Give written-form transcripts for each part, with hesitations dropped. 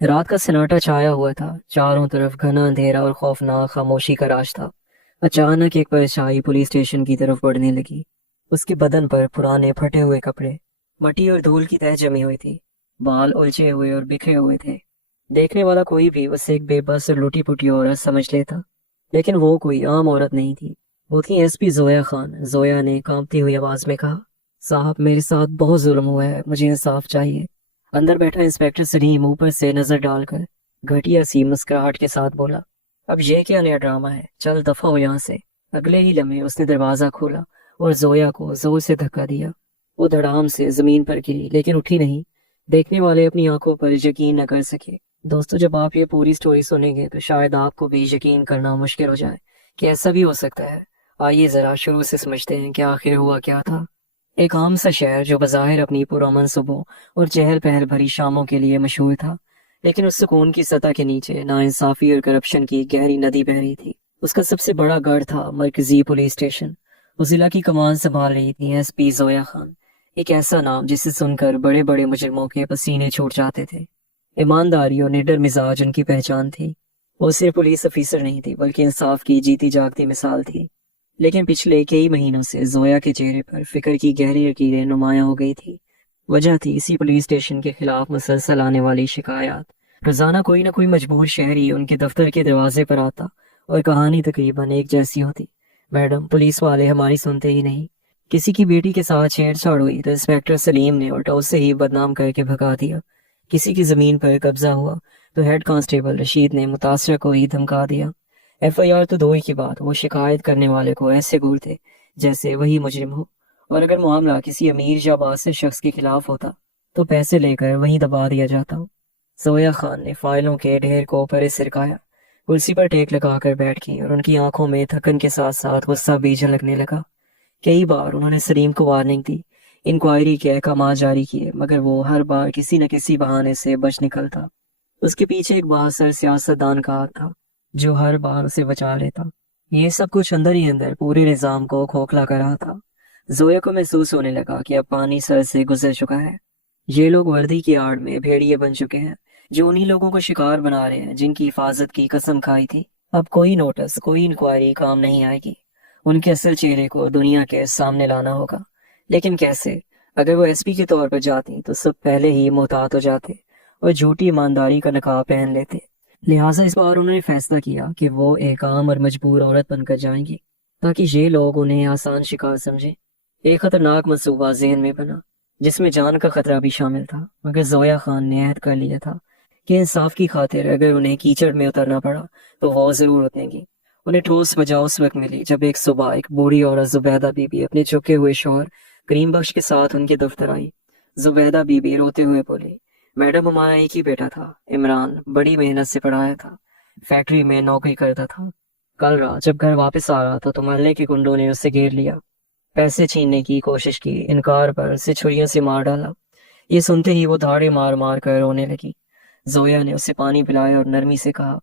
رات کا سناٹا چھایا ہوا تھا، چاروں طرف گھنا اندھیرا اور خوفناک خاموشی کا راج تھا۔ اچانک ایک پرچھائی پولیس اسٹیشن کی طرف بڑھنے لگی۔ اس کے بدن پر پرانے پھٹے ہوئے کپڑے، مٹی اور دھول کی تہ جمی ہوئی تھی، بال الجھے ہوئے اور بکھرے ہوئے تھے۔ دیکھنے والا کوئی بھی اسے ایک بے بس اور لوٹی پوٹی عورت سمجھ لیتا، لیکن وہ کوئی عام عورت نہیں تھی، وہ تھی ایس پی زویا خان۔ زویا نے کانپتی ہوئی آواز میں کہا، صاحب میرے ساتھ بہت ظلم ہوا ہے، مجھے انصاف چاہیے۔ اندر بیٹھا انسپیکٹر سلیم اوپر سے نظر ڈال کر گھٹیا سی مسکراہٹ کے ساتھ بولا، اب یہ کیا نیا ڈرامہ ہے، چل دفع ہو یہاں سے۔ اگلے ہی لمحے اس نے دروازہ کھولا اور زویا کو زور سے دھکا دیا۔ وہ دھڑام سے زمین پر گری لیکن اٹھی نہیں۔ دیکھنے والے اپنی آنکھوں پر یقین نہ کر سکے۔ دوستو، جب آپ یہ پوری سٹوری سنیں گے تو شاید آپ کو بھی یقین کرنا مشکل ہو جائے کہ ایسا بھی ہو سکتا ہے۔ آئیے ذرا شروع سے سمجھتے ہیں کہ آخر ہوا کیا تھا۔ ایک عام سا شہر جو بظاہر اپنی پرامن صبحوں اور چہل پہل بھری شاموں کے لیے مشہور تھا، لیکن اس سکون کی سطح کے نیچے ناانصافی اور کرپشن کی گہری ندی بہہ رہی تھی۔ اس کا سب سے بڑا گڑھ تھا مرکزی پولیس اسٹیشن۔ اس ضلع کی کمان سنبھال رہی تھی ایس پی زویا خان، ایک ایسا نام جسے سن کر بڑے بڑے مجرموں کے پسینے چھوٹ جاتے تھے۔ ایمانداری اور نڈر مزاج ان کی پہچان تھی۔ وہ صرف پولیس افیسر نہیں تھی بلکہ انصاف کی جیتی جاگتی مثال تھی۔ لیکن پچھلے کئی مہینوں سے زویا کے چہرے پر فکر کی گہری لکیریں نمایاں ہو گئی تھی۔ وجہ تھی اسی پولیس اسٹیشن کے خلاف مسلسل آنے والی شکایات۔ روزانہ کوئی نہ کوئی مجبور شہری ان کے دفتر کے دروازے پر آتا اور کہانی تقریباً ایک جیسی ہوتی، میڈم پولیس والے ہماری سنتے ہی نہیں۔ کسی کی بیٹی کے ساتھ چھیڑ چھاڑ ہوئی تو انسپیکٹر سلیم نے الٹا اسے ہی بدنام کر کے بھگا دیا۔ کسی کی زمین پر قبضہ ہوا تو ہیڈ کانسٹیبل رشید نے متاثرہ کو ہی دھمکا دیا۔ ایف آئی آر تو دو ہی کی بات، وہ شکایت کرنے والے کو ایسے گھورتے جیسے وہی مجرم ہو، اور اگر معاملہ کسی امیر یا بااثر شخص کے خلاف ہوتا تو پیسے لے کر وہیں دبا دیا جاتا۔ زویا خان نے فائلوں کے ڈھیر کو پرے سرکایا، کرسی پر ٹیک لگا کر بیٹھ گئی اور ان کی آنکھوں میں تھکن کے ساتھ ساتھ غصہ بھی جھلکنے لگا۔ کئی بار انہوں نے سلیم کو وارننگ دی، انکوائری کے احکامات جاری کیے، مگر وہ ہر بار کسی نہ کسی بہانے سے بچ نکلتا۔ اس کے پیچھے ایک بااثر سیاستدان کا ہاتھ تھا جو ہر بار اسے بچا لیتا۔ یہ سب کچھ اندر ہی اندر پورے نظام کو کھوکھلا کر رہا تھا۔ زویا کو محسوس ہونے لگا کہ اب پانی سر سے گزر چکا ہے۔ یہ لوگ وردی کی آڑ میں بھیڑیے بن چکے ہیں جو انہی لوگوں کو شکار بنا رہے ہیں جن کی حفاظت کی قسم کھائی تھی۔ اب کوئی نوٹس، کوئی انکوائری کام نہیں آئے گی۔ ان کے اصل چہرے کو دنیا کے سامنے لانا ہوگا، لیکن کیسے؟ اگر وہ ایس پی کے طور پر جاتی تو سب پہلے ہی محتاط ہو جاتے اور جھوٹی ایمانداری کا نقاب پہن لیتے۔ لہٰذا اس بار انہوں نے فیصلہ کیا کہ وہ ایک عام اور مجبور عورت بن کر جائیں گی تاکہ یہ لوگ انہیں آسان شکار سمجھیں۔ ایک خطرناک منصوبہ ذہن میں بنا جس میں جان کا خطرہ بھی شامل تھا، مگر زویا خان نے عہد کر لیا تھا کہ انصاف کی خاطر اگر انہیں کیچڑ میں اترنا پڑا تو وہ ضرور اتریں گی۔ انہیں ٹھوس وجہ اس وقت ملی جب ایک صبح ایک بوڑھی عورت زبیدہ بی بی اپنے چکے ہوئے شوہر کریم بخش کے ساتھ ان کے دفتر آئی۔ زبیدہ بی بی روتے ہوئے بولی، میڈم ہمارا ایک ہی بیٹا تھا عمران، بڑی محنت سے پڑھایا تھا، فیکٹری میں نوکری کرتا تھا۔ کل رات جب گھر واپس آ رہا تھا تو محلے کے گنڈوں نے اسے گھیر لیا، پیسے چھیننے کی کوشش کی، انکار پر اسے چھریوں سے مار ڈالا۔ یہ سنتے ہی وہ دھاڑے مار مار کر رونے لگی۔ زویا نے اسے پانی پلایا اور نرمی سے کہا،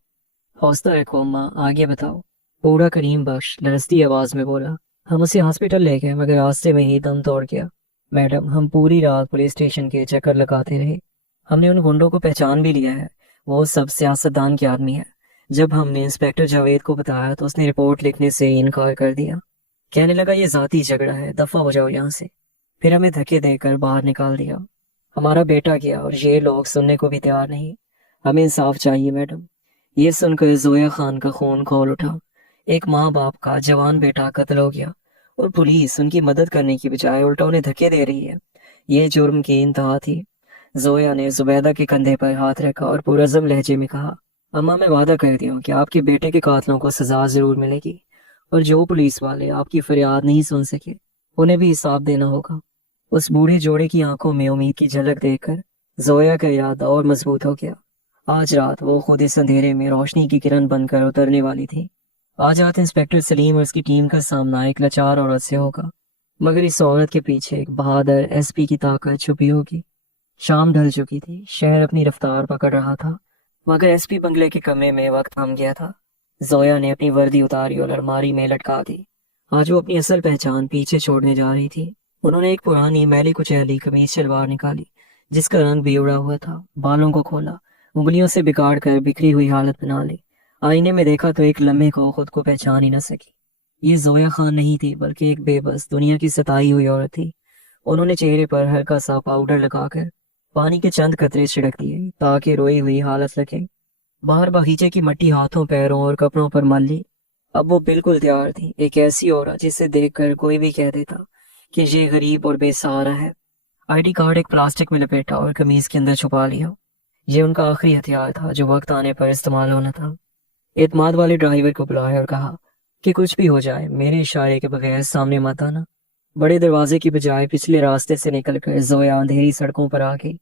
حوصلہ رکھو اماں، آگے بتاؤ۔ بوڑھا کریم بخش لرزتی آواز میں بولا، ہم اسے ہاسپٹل لے گئے مگر راستے میں ہی دم توڑ گیا۔ میڈم ہم پوری رات پولیس اسٹیشن کے چکر لگاتے رہے، ہم نے ان گنڈوں کو پہچان بھی لیا ہے، وہ سب سیاستدان کے آدمی ہیں۔ جب ہم نے انسپیکٹر جاوید کو بتایا تو اس نے رپورٹ لکھنے سے انکار کر دیا، کہنے لگا یہ ذاتی جھگڑا ہے، دفع ہو جاؤ یہاں سے۔ پھر ہمیں دھکے دے کر باہر نکال دیا۔ ہمارا بیٹا گیا اور یہ لوگ سننے کو بھی تیار نہیں۔ ہمیں انصاف چاہیے میڈم۔ یہ سن کر زویا خان کا خون کھول اٹھا۔ ایک ماں باپ کا جوان بیٹا قتل ہو گیا اور پولیس ان کی مدد کرنے کی بجائے الٹا انہیں دھکے دے رہی ہے۔ یہ جرم کی انتہا تھی۔ زویا نے زبیدہ کے کندھے پر ہاتھ رکھا اور پرعزم لہجے میں کہا، اماں میں وعدہ کرتی ہوں کہ آپ کے بیٹے کے قاتلوں کو سزا ضرور ملے گی، اور جو پولیس والے آپ کی فریاد نہیں سن سکے انہیں بھی حساب دینا ہوگا۔ اس بوڑھے جوڑے کی آنکھوں میں امید کی جھلک دیکھ کر زویا کا یاد اور مضبوط ہو گیا۔ آج رات وہ خود اس اندھیرے میں روشنی کی کرن بن کر اترنے والی تھی۔ آج رات انسپیکٹر سلیم اور اس کی ٹیم کا سامنا ایک لاچار عورت سے ہوگا، مگر اس عورت کے پیچھے ایک بہادر ایس پی کی طاقت چھپی ہوگی۔ شام ڈھل چکی تھی، شہر اپنی رفتار پکڑ رہا تھا، مگر ایس پی بنگلے کے کمرے میں وقت تھم گیا تھا۔ زویا نے اپنی وردی اتاری اور الماری میں لٹکا دی۔ آج وہ اپنی اصل پہچان پیچھے چھوڑنے جا رہی تھی۔ انہوں نے ایک پرانی میلی کچیلی قمیض شلوار نکالی جس کا رنگ بھی اڑا ہوا تھا، بالوں کو کھولا، انگلیوں سے بگاڑ کر بکھری ہوئی حالت بنا لی۔ آئینے میں دیکھا تو ایک لمحے کو خود کو پہچان ہی نہ سکی۔ یہ زویا خان نہیں تھی بلکہ ایک بے بس دنیا کی ستائی ہوئی عورت تھی۔ انہوں نے چہرے پر ہلکا سا پاؤڈر لگا کر پانی کے چند قطرے چھڑک دیے تاکہ روئی ہوئی حالت لگے۔ باہر باغیچے کی مٹی ہاتھوں پیروں اور کپڑوں پر مل لی۔ اب وہ بالکل تیار تھی، ایک ایسی عورت جسے دیکھ کر کوئی بھی کہہ دیتا کہ یہ غریب اور بے سہارا ہے۔ آئی ڈی کارڈ ایک پلاسٹک میں لپیٹا اور قمیض کے اندر چھپا لیا۔ یہ ان کا آخری ہتھیار تھا جو وقت آنے پر استعمال ہونا تھا۔ اعتماد والے ڈرائیور کو بلایا اور کہا کہ کچھ بھی ہو جائے میرے اشارے کے بغیر سامنے مت آنا۔ بڑے دروازے کی بجائے پچھلے راستے سے نکل کر زویا اندھیری سڑکوں پر آ گئی۔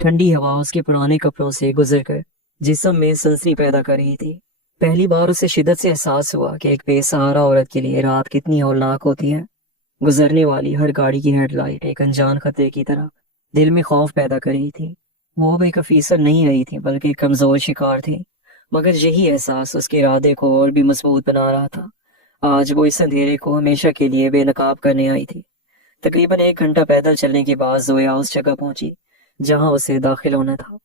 ٹھنڈی ہوا اس کے پرانے کپڑوں سے گزر کر جسم میں سنسنی پیدا کر رہی تھی۔ پہلی بار اسے شدت سے احساس ہوا کہ ایک بے سہارا عورت کے لیے رات کتنی ہولناک ہوتی ہے۔ گزرنے والی ہر گاڑی کی ہیڈ لائٹ ایک انجان خطرے کی طرح دل میں خوف پیدا کر رہی تھی۔ وہ اب ایک افیسر نہیں رہی تھی بلکہ ایک کمزور شکار تھی، مگر یہی احساس اس کے ارادے کو اور بھی مضبوط بنا رہا تھا۔ آج وہ اس اندھیرے کو ہمیشہ کے لیے بے نقاب کرنے آئی تھی۔ تقریباً 1 گھنٹہ پیدل چلنے کے بعد زویا اس جگہ پہنچی جہاں اسے داخل ہونا تھا۔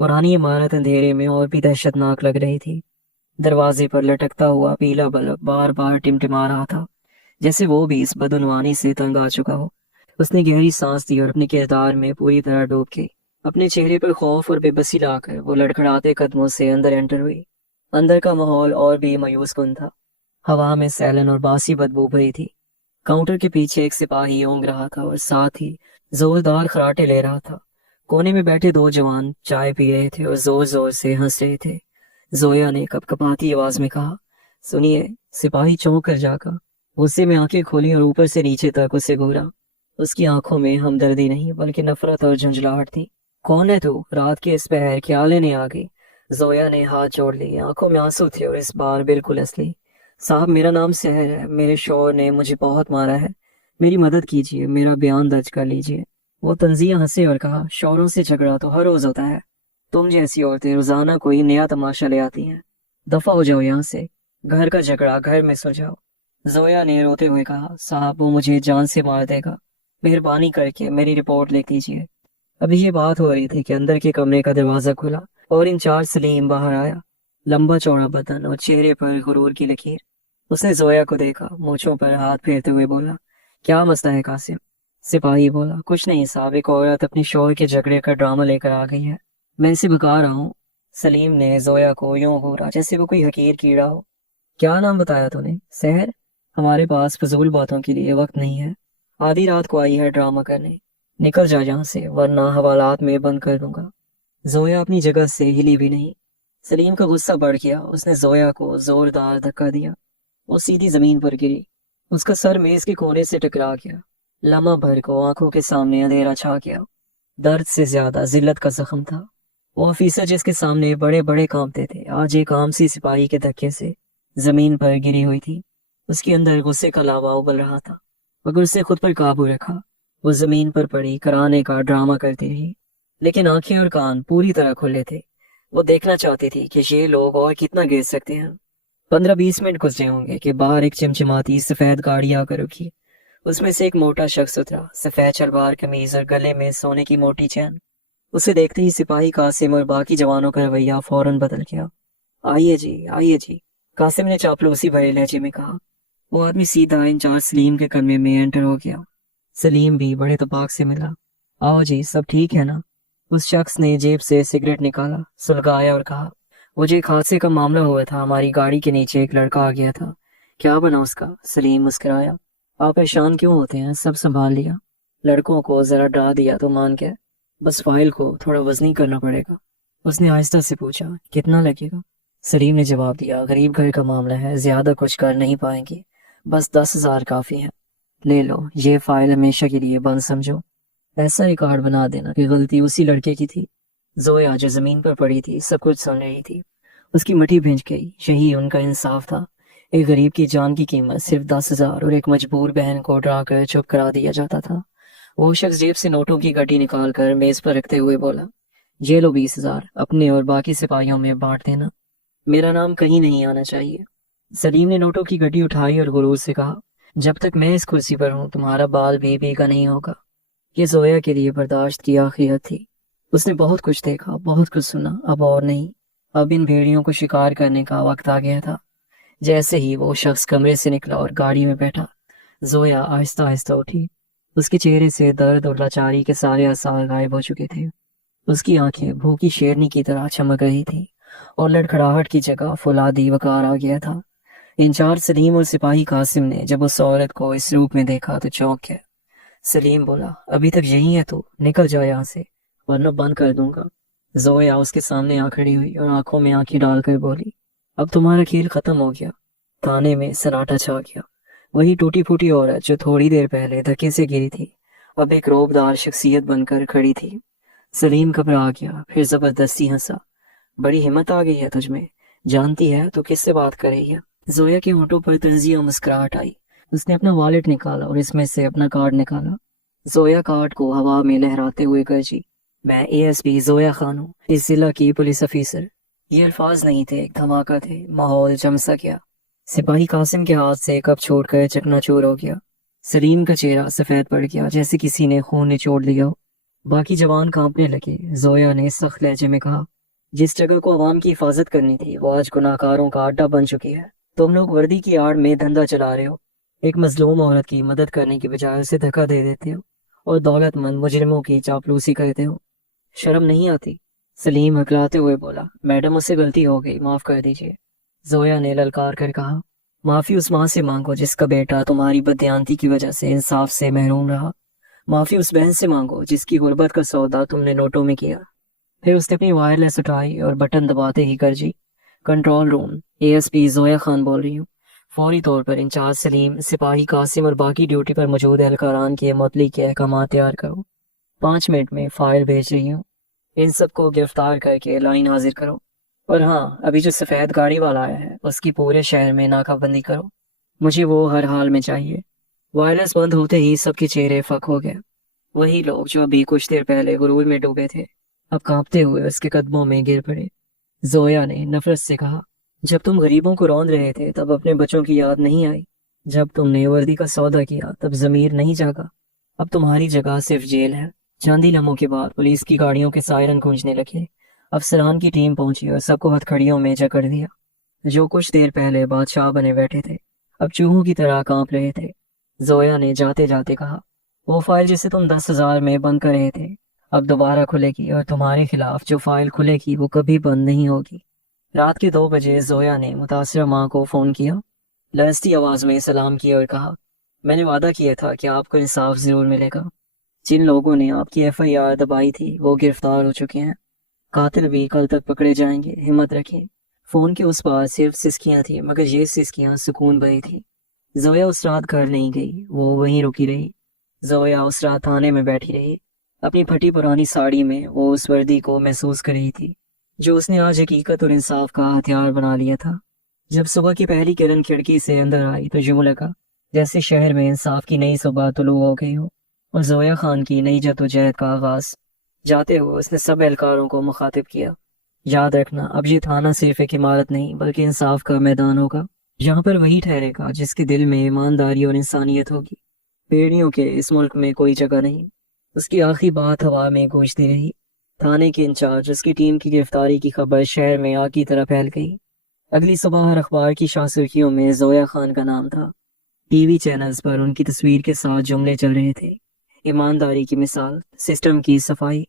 پرانی عمارت اندھیرے میں اور بھی دہشت ناک لگ رہی تھی۔ دروازے پر لٹکتا ہوا پیلا بلب بار بار ٹمٹما رہا تھا، جیسے وہ بھی اس بدعنوانی سے تنگ آ چکا ہو۔ اس نے گہری سانس دی اور اپنے کردار میں پوری طرح ڈوب گئی۔ اپنے چہرے پر خوف اور بے بسی لا کر وہ لڑکھڑاتے قدموں سے اندر انٹر ہوئی۔ اندر کا ماحول اور بھی مایوس کن تھا۔ ہوا میں سیلن اور باسی بدبو بھری تھی۔ کاؤنٹر کے پیچھے ایک سپاہی اونگ رہا تھا اور ساتھ ہی زوردار خراٹے لے رہا تھا۔ کونے میں بیٹھے 2 جوان چائے پی رہے تھے اور زور زور سے ہنس رہے تھے۔ زویا نے کپ کپاتی آواز میں کہا، سنیے۔ سپاہی چونک کر جاگا، غصے میں آنکھیں کھولی اور اوپر سے نیچے تک اسے گھورا۔ اس کی آنکھوں میں ہمدردی نہیں بلکہ نفرت اور جھنجھلاہٹ تھی۔ کون ہے تو؟ رات کے اس پہر کیا لینے آ گئی؟ زویا نے ہاتھ جوڑ لی، آنکھوں میں آنسو تھے اور اس بار بالکل اصلی۔ صاحب میرا نام سحر ہے، میرے شوہر نے مجھے بہت مارا ہے، میری مدد کیجیے، میرا بیان درج کر لیجیے۔ وہ طنزیہ ہنسے اور کہا، شوہروں سے جھگڑا تو ہر روز ہوتا ہے، تم جیسی عورتیں روزانہ کوئی نیا تماشا لے آتی ہیں، دفع ہو جاؤ یہاں سے، گھر کا جھگڑا گھر میں سلجھاؤ۔ زویا نے روتے ہوئے کہا، صاحب وہ مجھے جان سے مار دے گا، مہربانی کر کے میری رپورٹ لکھ دیجیے۔ ابھی یہ بات ہو رہی تھی کہ اندر کے کمرے کا دروازہ کھلا اور انچارج سلیم باہر آیا، لمبا چوڑا بدن اور چہرے پر غرور کی لکیر۔ اس نے زویا کو دیکھا، مونچھوں پر ہاتھ پھیرتے ہوئے بولا، کیا مسئلہ ہے قاسم؟ سپاہی بولا، کچھ نہیں صاحب، ایک عورت اپنی شوہر کے جھگڑے کا ڈرامہ لے کر آ گئی ہے، میں اسے بھگا رہا ہوں۔ سلیم نے زویا کو یوں گھورا جیسے وہ کوئی حقیر کیڑا ہو۔ کیا نام بتایا تو نے؟ سحر؟ ہمارے پاس فضول باتوں کے لیے وقت نہیں ہے، آدھی رات کو آئی ہے ڈرامہ کرنے، نکل جا یہاں سے ورنہ حوالات میں بند کر دوں گا۔ زویا اپنی جگہ سے ہلی بھی نہیں۔ سلیم کا غصہ بڑھ گیا، اس نے زویا کو زوردار دھکا دیا، وہ سیدھی زمین پر گری، اس کا سر میز کے کونے سے ٹکرا گیا۔ لمحہ بھر کو آنکھوں کے سامنے اندھیرا چھا گیا، درد سے زیادہ ذلت کا زخم تھا۔ وہ آفیسر جس کے سامنے بڑے بڑے کانپتے تھے آج ایک عام سی سپاہی کے دھکے سے زمین پر گری ہوئی تھی۔ اس کے اندر غصے کا لاوا ابل رہا تھا، مگر اسے خود پر قابو رکھا۔ وہ زمین پر پڑی کرانے کا ڈرامہ کرتی رہی، لیکن آنکھیں اور کان پوری طرح کھلے تھے۔ وہ دیکھنا چاہتی تھی کہ یہ لوگ اور کتنا گر سکتے ہیں۔ 15-20 منٹ گزرے ہوں گے کہ باہر ایک چمچماتی سفید گاڑی آ کر رکی۔ اس میں سے ایک موٹا شخص اترا، سفید شلوار قمیض اور گلے میں سونے کی موٹی چین۔ اسے دیکھتے ہی سپاہی قاسم اور باقی جوانوں کا رویہ فوراً بدل گیا۔ آئیے جی، آئیے جی، قاسم نے چاپلوسی بھرے لہجے میں کہا۔ وہ آدمی سیدھا انچارج سلیم کے کمرے میں انٹر ہو گیا۔ سلیم بھی بڑے اتفاق سے ملا۔ آؤ جی، سب ٹھیک ہے نا؟ اس شخص نے جیب سے سگریٹ نکالا، سلگایا اور کہا، مجھے ایک حادثے کا معاملہ ہوا تھا، ہماری گاڑی کے نیچے ایک لڑکا آ گیا تھا۔ کیا بنا اس کا؟ سلیم مسکرایا۔ آپ پریشان کیوں ہوتے ہیں؟ سب سنبھال لیا، لڑکوں کو ذرا ڈرا دیا تو مان گیا، بس فائل کو تھوڑا وزنی کرنا پڑے گا۔ اس نے آہستہ سے پوچھا، کتنا لگے گا؟ سلیم نے جواب دیا، غریب گھر کا معاملہ ہے، زیادہ کچھ کر نہیں پائیں گے، بس 10,000 کافی ہے، لے لو، یہ فائل ہمیشہ کے لیے بند سمجھو۔ ایسا ریکارڈ بنا دینا کہ غلطی اسی لڑکے کی تھی۔ زویا جو زمین پر پڑی تھی سب کچھ سن رہی تھی، اس کی مٹھی بھینچ گئی۔ یہی ان کا انصاف تھا، ایک غریب کی جان کی قیمت صرف 10,000 اور ایک مجبور بہن کو ڈرا کر چپ کرا دیا جاتا تھا۔ وہ شخص جیب سے نوٹوں کی گڈی نکال کر میز پر رکھتے ہوئے بولا، یہ لو 20,000، اپنے اور باقی سپاہیوں میں بانٹ دینا، میرا نام کہیں نہیں آنا چاہیے۔ سلیم نے نوٹوں کی گڈی اٹھائی اور غرور سے کہا، جب تک میں اس کرسی پر ہوں تمہارا بال بھی بھیگا نہیں ہوگا۔ یہ زویا کے لیے برداشت کی آخری حد تھی۔ اس نے بہت کچھ دیکھا، بہت کچھ سنا، اب اور نہیں، اب ان بھیڑیوں کو شکار کرنے کا وقت آ گیا تھا۔ جیسے ہی وہ شخص کمرے سے نکلا اور گاڑی میں بیٹھا، زویا آہستہ آہستہ اٹھی۔ اس کے چہرے سے درد اور لاچاری کے سارے آثار غائب ہو چکے تھے۔ اس کی آنکھیں بھوکی شیرنی کی طرح چمک رہی تھیں اور لڑکھڑاہٹ کی جگہ فولادی وقار آ گیا تھا۔ انچارج سلیم اور سپاہی قاسم نے جب اس عورت کو اس روپ میں دیکھا تو چونک گئے۔ سلیم بولا، ابھی تک یہی ہے تو نکل جاؤ یہاں سے ورنہ بند کر دوں گا۔ زویا اس کے سامنے آ کھڑی ہوئی اور آنکھوں میں آنکھیں ڈال کر بولی، اب تمہارا کھیل ختم ہو گیا۔ تھانے میں سناٹا چھا گیا۔ وہی ٹوٹی پھوٹی عورت جو تھوڑی دیر پہلے دھکے سے گری تھی اب ایک روبدار شخصیت بن کر کھڑی تھی۔ سلیم گھبرا گیا، پھر زبردستی ہنسا۔ بڑی ہمت آ گئی ہے تجھ میں، جانتی ہے تو کس سے بات کر رہی ہے؟ زویا کے ہونٹوں پر طنزیہ مسکراہٹ آئی۔ اس نے اپنا والیٹ نکالا اور اس میں سے اپنا کارڈ نکالا۔ زویا کارڈ کو ہوا میں لہراتے ہوئے گرجی، میں اے ایس پی زویا خان ہوں، اس ضلع کی پولیس افیسر۔ یہ الفاظ نہیں تھے، ایک دھماکہ تھے۔ ماحول جم سا گیا۔ سپاہی قاسم کے ہاتھ سے کپ چھوڑ کر چکنا چور ہو گیا۔ سلیم کا چہرہ سفید پڑ گیا جیسے کسی نے خون نچوڑ لیا ہو۔ باقی جوان کانپنے لگے۔ زویا نے سخت لہجے میں کہا، جس جگہ کو عوام کی حفاظت کرنی تھی وہ آج گناہ کاروں کا اڈا بن چکی ہے۔ تم لوگ وردی کی آڑ میں دھندا چلا رہے ہو، ایک مظلوم عورت کی مدد کرنے کی بجائے اسے دھکا دے دیتے ہو اور دولت مند مجرموں کی چاپلوسی کرتے ہو۔ شرم نہیں آتی؟ سلیم ہکلاتے ہوئے بولا، میڈم اس سے غلطی ہو گئی، معاف کر دیجیے۔ زویا نے للکار کر کہا، معافی اس ماں سے مانگو جس کا بیٹا تمہاری بددیانتی کی وجہ سے انصاف سے محروم رہا۔ معافی اس بہن سے مانگو جس کی غربت کا سودا تم نے نوٹوں میں کیا۔ پھر اس نے اپنی وائرلیس اٹھائی اور بٹن دباتے ہی گرجی، control room, A S P Zoya Khan بول رہی ہوں۔ فوری طور پر انچارج سلیم، سپاہی قاسم اور باقی ڈیوٹی پر موجود اہلکاران کے معطلی کے احکامات تیار کرو۔ 5 منٹ میں فائل بھیج رہی ہوں۔ ان سب کو گرفتار کر کے لائن حاضر کرو۔ اور ہاں، ابھی جو سفید گاڑی والا آیا ہے اس کی پورے شہر میں ناکہ بندی کرو، مجھے وہ ہر حال میں چاہیے۔ وائرلیس بند ہوتے ہی سب کے چہرے فک ہو گئے۔ وہی لوگ جو ابھی کچھ دیر پہلے غرور میں ڈوبے تھے اب کانپتے ہوئے اس کے قدموں میں گر پڑے۔ زویا نے نفرت سے کہا، جب تم غریبوں کو روند رہے تھے تب اپنے بچوں کی یاد نہیں آئی؟ جب تم نے وردی کا سودا کیا تب ضمیر نہیں جاگا؟ اب تمہاری جگہ صرف جیل ہے۔ چاندی لمحوں کے بعد پولیس کی گاڑیوں کے سائرن گونجنے لگے۔ افسران کی ٹیم پہنچی اور سب کو ہتھکڑیوں میں جکڑ دیا۔ جو کچھ دیر پہلے بادشاہ بنے بیٹھے تھے اب چوہوں کی طرح کانپ رہے تھے۔ زویا نے جاتے جاتے کہا، وہ فائل جسے تم 10,000 میں بند کر رہے تھے اب دوبارہ کھلے گی، اور تمہارے خلاف جو فائل کھلے گی وہ کبھی بند نہیں ہوگی۔ رات کے 2 بجے زویا نے متاثرہ ماں کو فون کیا، لرزتی آواز میں سلام کیا اور کہا، میں نے وعدہ کیا تھا کہ آپ کو انصاف ضرور ملے گا۔ جن لوگوں نے آپ کی FIR دبائی تھی وہ گرفتار ہو چکے ہیں، قاتل بھی کل تک پکڑے جائیں گے، ہمت رکھیں۔ فون کے اس پار صرف سسکیاں تھیں، مگر یہ سسکیاں سکون بھری تھیں۔ زویا اس رات گھر نہیں گئی، وہ وہیں رکی رہی۔ زویا اس رات تھانے میں بیٹھی رہی۔ اپنی پھٹی پرانی ساڑی میں وہ اس وردی کو محسوس کر رہی تھی جو اس نے آج حقیقت اور انصاف کا ہتھیار بنا لیا تھا۔ جب صبح کی پہلی کرن کھڑکی سے اندر آئی تو یوں لگا جیسے شہر میں انصاف کی نئی صبح طلوع ہو گئی ہو اور زویا خان کی نئی جدوجہد کا آغاز۔ جاتے ہوئے اس نے سب اہلکاروں کو مخاطب کیا، یاد رکھنا اب یہ تھانہ صرف ایک عمارت نہیں بلکہ انصاف کا میدان ہوگا۔ یہاں پر وہی ٹھہرے گا جس کے دل میں ایمانداری اور انسانیت ہوگی۔ پیڑیوں کے اس ملک میں کوئی جگہ نہیں۔ اس کی آخری بات ہوا میں گونجتی رہی۔ تھانے کے انچارج اس کی ٹیم کی گرفتاری کی خبر شہر میں آگ کی طرح پھیل گئی۔ اگلی صبح ہر اخبار کی شاہ سرخیوں میں زویا خان کا نام تھا۔ ٹی وی چینلز پر ان کی تصویر کے ساتھ جملے چل رہے تھے، ایمانداری کی مثال، سسٹم کی صفائی۔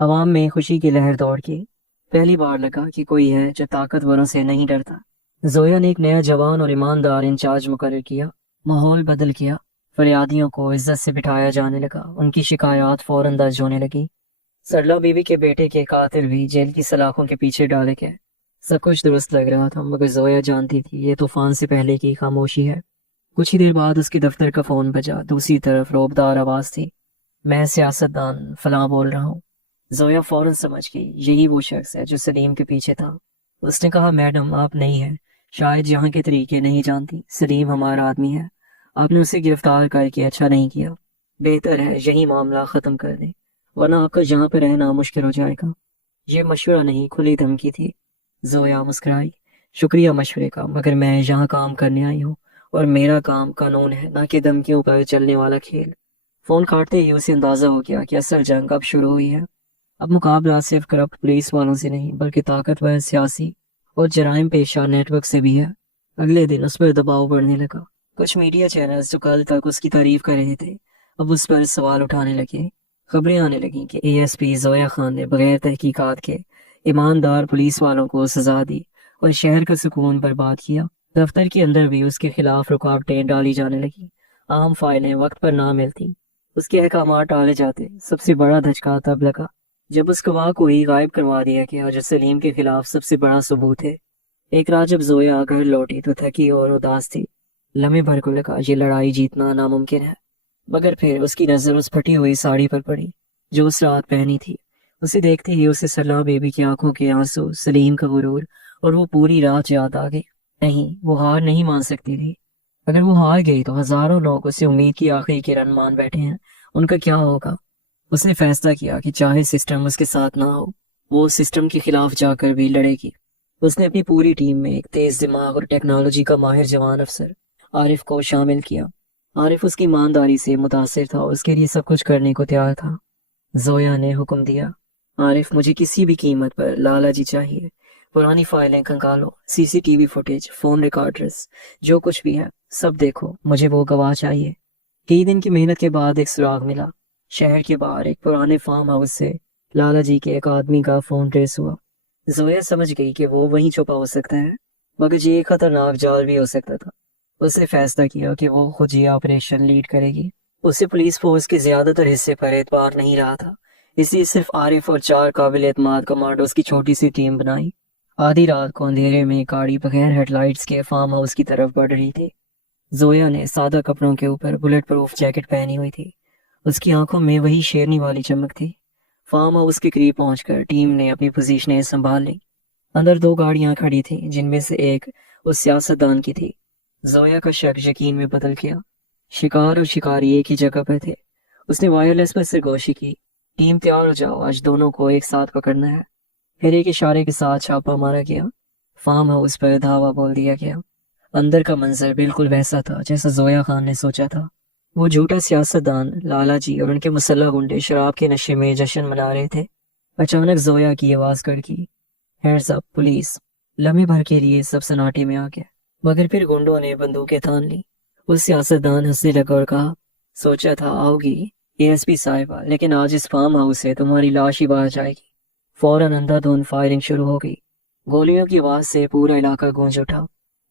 عوام میں خوشی کی لہر دوڑ گئی۔ پہلی بار لگا کہ کوئی ہے جو طاقتوروں سے نہیں ڈرتا۔ زویا نے ایک نیا جوان اور ایماندار انچارج مقرر کیا۔ ماحول بدل گیا۔ فریادیوں کو عزت سے بٹھایا جانے لگا، ان کی شکایات فوراً درج ہونے لگی۔ سرلا بی بی کے بیٹے کے قاتل بھی جیل کی سلاخوں کے پیچھے ڈالے گئے۔ سب کچھ درست لگ رہا تھا، مگر زویا جانتی تھی یہ طوفان سے پہلے کی خاموشی ہے۔ کچھ ہی دیر بعد اس کے دفتر کا فون بجا۔ دوسری طرف روبدار آواز تھی، میں سیاستدان فلاں بول رہا ہوں۔ زویا فوراً سمجھ گئی یہی وہ شخص ہے جو سلیم کے پیچھے تھا۔ اس نے کہا، میڈم آپ نہیں ہیں، شاید یہاں کے طریقے نہیں جانتی، سلیم ہمارا آدمی ہے، آپ نے اسے گرفتار کر کے اچھا نہیں کیا، بہتر ہے یہی معاملہ ختم کر دیں ورنہ آپ کا یہاں پہ رہنا مشکل ہو جائے گا۔ یہ مشورہ نہیں، کھلی دھمکی تھی۔ زویا مسکرائی، شکریہ مشورے کا، مگر میں یہاں کام کرنے آئی ہوں اور میرا کام قانون ہے نہ کہ دھمکیوں پر چلنے والا کھیل۔ فون کاٹتے ہی اسے اندازہ ہو گیا کہ اصل جنگ اب شروع ہوئی ہے۔ اب مقابلہ صرف کرپٹ پولیس والوں سے نہیں بلکہ طاقتور سیاسی اور جرائم پیشہ نیٹ ورک سے بھی ہے۔ اگلے دن اس پر دباؤ بڑھنے لگا۔ کچھ میڈیا چینلز جو کل تک اس کی تعریف کر رہے تھے اب اس پر سوال اٹھانے لگے۔ خبریں آنے لگیں کہ اے ایس پی زویا خان نے بغیر تحقیقات کے ایماندار پولیس والوں کو سزا دی اور شہر کا سکون برباد کیا۔ دفتر کے اندر بھی اس کے خلاف رکاوٹیں ڈالی جانے لگی۔ عام فائلیں وقت پر نہ ملتی، اس کے احکامات ٹالے جاتے۔ سب سے بڑا دھچکا تب لگا جب اس گواہ کو ہی غائب کروا دیا گیا جو سلیم کے خلاف سب سے بڑا ثبوت ہے۔ ایک رات جب زویا گھر لوٹی تو تھکی اور اداس تھی۔ لمحے بھر کو لگا یہ لڑائی جیتنا ناممکن ہے، مگر پھر اس کی نظر اس پھٹی ہوئی ساڑی پر پڑی جو اس رات پہنی تھی۔ اسے دیکھتے ہی اسے سلا بیبی کی آنکھوں کے آنسو، سلیم کا غرور اور وہ پوری رات یاد آ گئی۔ نہیں، وہ ہار نہیں مان سکتی تھی۔ اگر وہ ہار گئی تو ہزاروں لوگ اسے امید کی آخری کرن مان بیٹھے ہیں، ان کا کیا ہوگا؟ اس نے فیصلہ کیا کہ چاہے سسٹم اس کے ساتھ نہ ہو، وہ اس سسٹم کے خلاف جا کر بھی لڑے گی۔ اس نے اپنی پوری ٹیم میں ایک تیز دماغ اور ٹیکنالوجی کا ماہر جوان افسر عارف کو شامل کیا۔ عارف اس کی ایمانداری سے متاثر تھا اور اس کے لیے سب کچھ کرنے کو تیار تھا۔ زویا نے حکم دیا، عارف مجھے کسی بھی قیمت پر لالا جی چاہیے۔ پرانی فائلیں کھنگالو، C C T V footage, phone recorders, جو کچھ بھی ہے سب دیکھو، مجھے وہ گواہ چاہیے۔ کئی دن کی محنت کے بعد ایک سراغ ملا۔ شہر کے باہر ایک پرانے فارم ہاؤس سے لالا جی کے ایک آدمی کا فون ٹریس ہوا۔ زویا سمجھ گئی کہ وہ وہیں چھپا ہو سکتا ہے، مگر یہ ایک خطرناک جال بھی ہو سکتا تھا۔ اس نے فیصلہ کیا کہ وہ خود یہ آپریشن لیڈ کرے گی۔ اسے پولیس فورس کے زیادہ تر حصے پر اعتبار نہیں رہا تھا، اس لیے صرف عارف اور 4 قابل اعتماد کمانڈوز کی چھوٹی سی ٹیم بنائی۔ آدھی رات کو اندھیرے میں گاڑی بغیر ہیڈ لائٹس کے فارم ہاؤس کی طرف بڑھ رہی تھی۔ زویا نے سادہ کپڑوں کے اوپر بلٹ پروف جیکٹ پہنی ہوئی تھی، اس کی آنکھوں میں وہی شیرنی والی چمک تھی۔ فارم ہاؤس کے قریب پہنچ کر ٹیم نے اپنی پوزیشنیں سنبھال لی۔ اندر 2 گاڑیاں کھڑی تھیں جن میں سے ایک اس سیاستدان کی تھی۔ زویا کا شک یقین میں بدل گیا۔ شکار اور شکاری ایک ہی جگہ پر تھے۔ اس نے وائرلیس پر سرگوشی کی، ٹیم تیار ہو جاؤ، آج دونوں کو ایک ساتھ پکڑنا ہے۔ پھر ایک اشارے کے ساتھ چھاپا مارا گیا۔ فارم ہاؤس پر دھاوا بول دیا گیا۔ اندر کا منظر بالکل ویسا تھا جیسا زویا خان نے سوچا تھا۔ وہ جھوٹا سیاستدان لالا جی اور ان کے مسلح گنڈے شراب کے نشے میں جشن منا رہے تھے۔ اچانک زویا کی آواز کڑکی، ہیڈز اپ پولیس۔ لمحے بھر کے لیے سب سناٹے میں آ گیا، مگر پھر گنڈوں نے بندوقیں تان لی۔ اس سیاستدان ہنسنے لگا اور کہا، سوچا تھا آؤ گی اے ایس پی صاحبہ، لیکن آج اس فارم ہاؤس سے تمہاری لاش ہی باہر جائے گی۔ فوراً اندھا دھند فائرنگ شروع ہو گئی۔ گولیوں کی آواز سے پورا علاقہ گونج اٹھا۔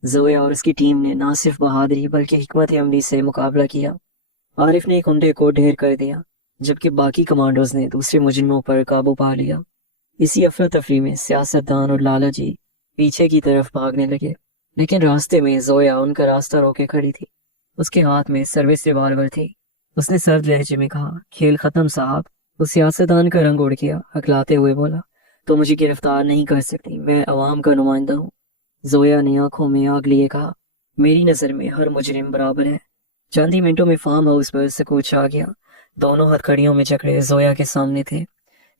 زویا اور اس کی ٹیم نے نہ صرف بہادری بلکہ حکمت عملی سے مقابلہ کیا۔ عارف نے ایک گنڈے کو ڈھیر کر دیا، جبکہ باقی کمانڈوز نے دوسرے مجرموں پر قابو پا لیا۔ اسی افراتفری میں سیاستدان اور لالا جی پیچھے کی طرف بھاگنے لگے، لیکن راستے میں زویا ان کا راستہ روکے کھڑی تھی۔ اس کے ہاتھ میں سروس ریوالور تھی۔ اس نے سرد لہجے میں کہا، کھیل ختم صاحب۔ اس سیاستدان کا رنگ اڑ گیا، ہکلاتے ہوئے بولا، تو مجھے گرفتار نہیں کر سکتی، میں عوام کا نمائندہ ہوں۔ زویا نے آنکھوں میں آگ لیے کہا، میری نظر میں ہر مجرم برابر ہے۔ چند ہی منٹوں میں فارم ہاؤس پر سکوت چھا گیا۔ دونوں ہتھکڑیوں میں جکڑے زویا کے سامنے تھے۔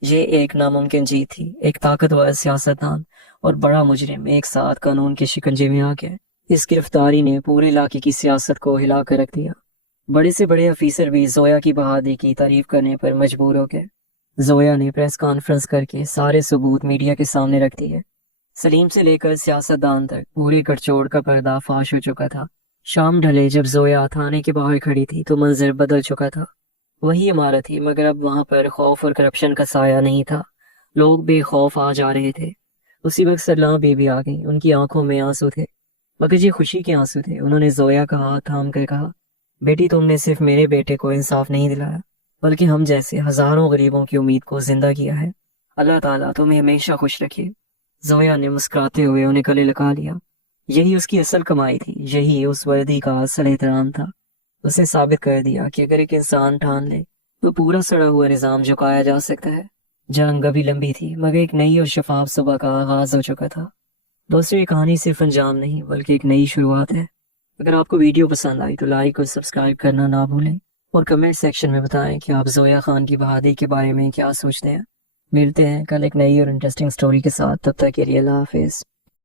یہ ایک ناممکن جیت تھی۔ ایک طاقتور سیاستدان اور بڑا مجرم ایک ساتھ قانون کے شکنجے میں آ گئے۔ اس گرفتاری نے پورے علاقے کی سیاست کو ہلا کر رکھ دیا۔ بڑے سے بڑے افیسر بھی زویا کی بہادری کی تعریف کرنے پر مجبور ہو گئے۔ زویا نے پریس کانفرنس کر کے سارے ثبوت میڈیا کے سامنے رکھ دیے۔ سلیم سے لے کر سیاستدان تک پورے گٹچوڑ کا پردہ فاش ہو چکا تھا۔ شام ڈھلے جب زویا تھانے کے باہر کھڑی تھی تو منظر بدل چکا تھا۔ وہی عمارت تھی، مگر اب وہاں پر خوف اور کرپشن کا سایہ نہیں تھا۔ لوگ بے خوف آ جا رہے تھے۔ اسی وقت سلام بیوی آ گئی۔ ان کی آنکھوں میں آنسو تھے، مگر یہ خوشی کے آنسو تھے۔ انہوں نے زویا کا ہاتھ تھام کر کہا، بیٹی تم نے صرف میرے بیٹے کو انصاف نہیں دلایا بلکہ ہم جیسے ہزاروں غریبوں کی امید کو زندہ کیا ہے۔ اللہ تعالیٰ تمہیں ہمیشہ خوش رکھے۔ زویا نے مسکراتے ہوئے انہیں گلے لگا لیا۔ یہی اس کی اصل کمائی تھی، یہی اس وردی کا اصل احترام تھا۔ اس نے ثابت کر دیا کہ اگر ایک انسان ٹھان لے تو پورا سڑا ہوا نظام جھکایا جا سکتا ہے۔ جنگ ابھی لمبی تھی، مگر ایک نئی اور شفاف صبح کا آغاز ہو چکا تھا۔ دوستو، یہ کہانی صرف انجام نہیں بلکہ ایک نئی شروعات ہے۔ اگر آپ کو ویڈیو پسند آئی تو لائک اور سبسکرائب کرنا نہ بھولیں، اور کمنٹ سیکشن میں بتائیں کہ آپ زویا خان کی بہادری کے بارے میں کیا سوچتے ہیں۔ ملتے ہیں کل ایک نئی اور انٹرسٹنگ سٹوری کے ساتھ، تب تک کے لیے اللہ حافظ۔